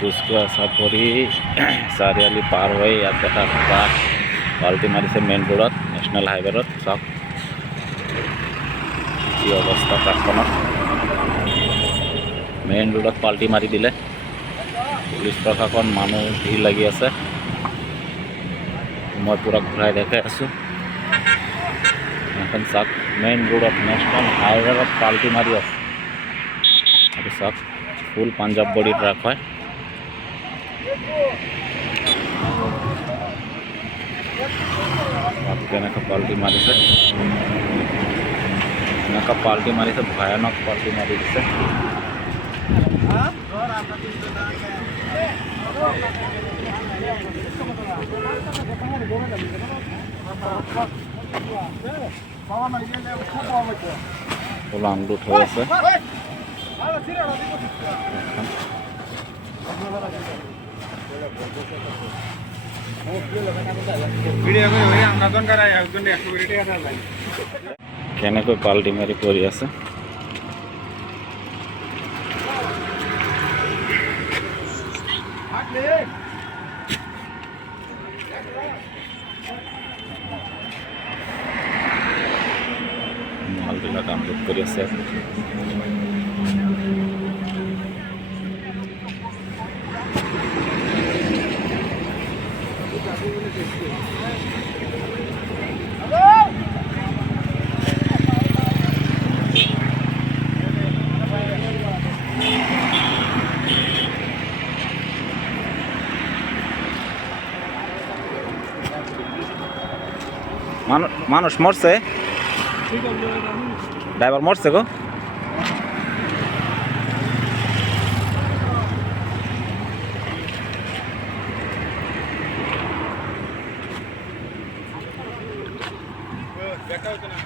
বুজকো আশা কৰি চাৰিআলি পাৰ হৈ ইয়াত দেখা ট্ৰাক পাল্টি মাৰিছে মেইন ৰোডত, নেশ্যনেল হাইৱেত। চাওক কি অৱস্থা ট্ৰাকখনৰ, মেইন ৰোডত পাল্টি মাৰি দিলে। পুলিচ প্ৰশাসন মানুহ ভিৰ লাগি আছে। মই পূৰা ঘূৰাই দেখাই আছোঁ। এখন চাওক মেইন ৰোডত নেশ্যনেল হাইৱেত পাল্টি মাৰি আছে। আৰু চাওক ফুল পাঞ্জাৱ বডি ট্ৰাক হয়। কেনেকৈ পাল্টি মাৰিছে, এনেকুৱা পাল্টি মাৰিছে, ভয়ানক পাল্টি মাৰি দিছে। ফুল আনলোড হৈ আছে। কেনেকৈ পাল্টি মাৰি পৰি আছে। মালবিলাক আনলোড কৰি আছে। মানুষ মরছে, ড্রাইভার মরছে গো। দেখা হচ্ছে না।